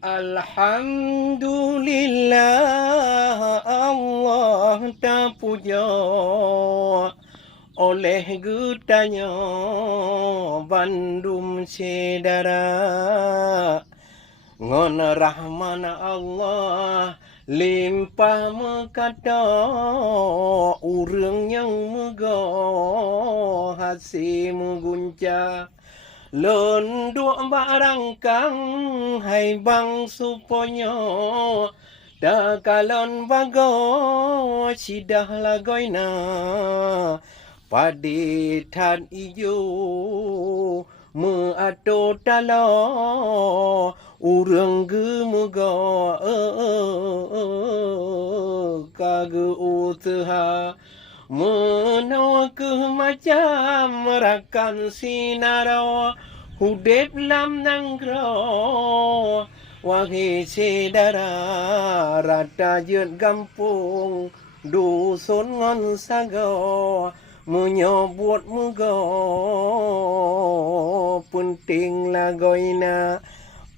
Alhamdulillah Allah tak puja oleh getanya bandum sedara ngon rahman Allah limpah mekata urang yang mega hasi mugunca Lunduk barang kang hai bang suponya da kalon bago sidah lagoina paditan ijo me ato talo urang gemuga kage usaha menawa ke macam rakan sinara hudep lam nanggro wahai sedara rata jut gampung dusun ngon sago menyebut mugo penting lagoina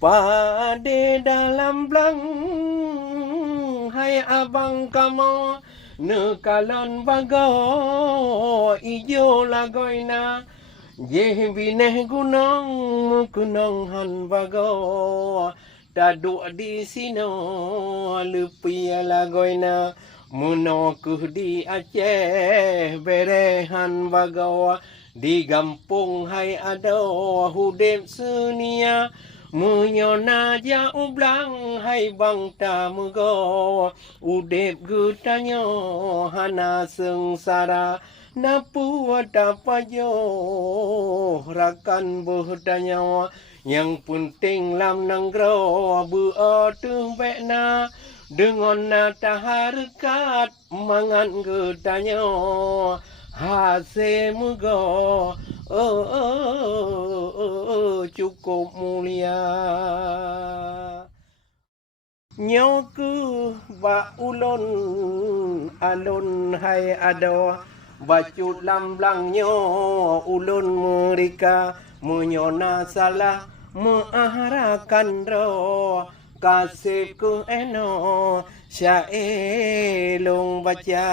pade dalam belang hai abang kamu Nekalon bago ijo lagoina je bineh gunung han bago taduk di sino lepi lagoina muno di Aceh berehan bago di gampung hai ado hudep sunia Munyona jauh blang hai bang tamugo udep gutanyo hana sengsara napu tapayo rakan buhdanya yang penting lam nanggro buatu bekna dengan nata harkat mangan gutanyo hase mugo cukup mulia nyoku ba ulon alun hai ado bacut lamblang nyo ulun mereka menyona salah meaharakan ro kasihku eno syaelung baca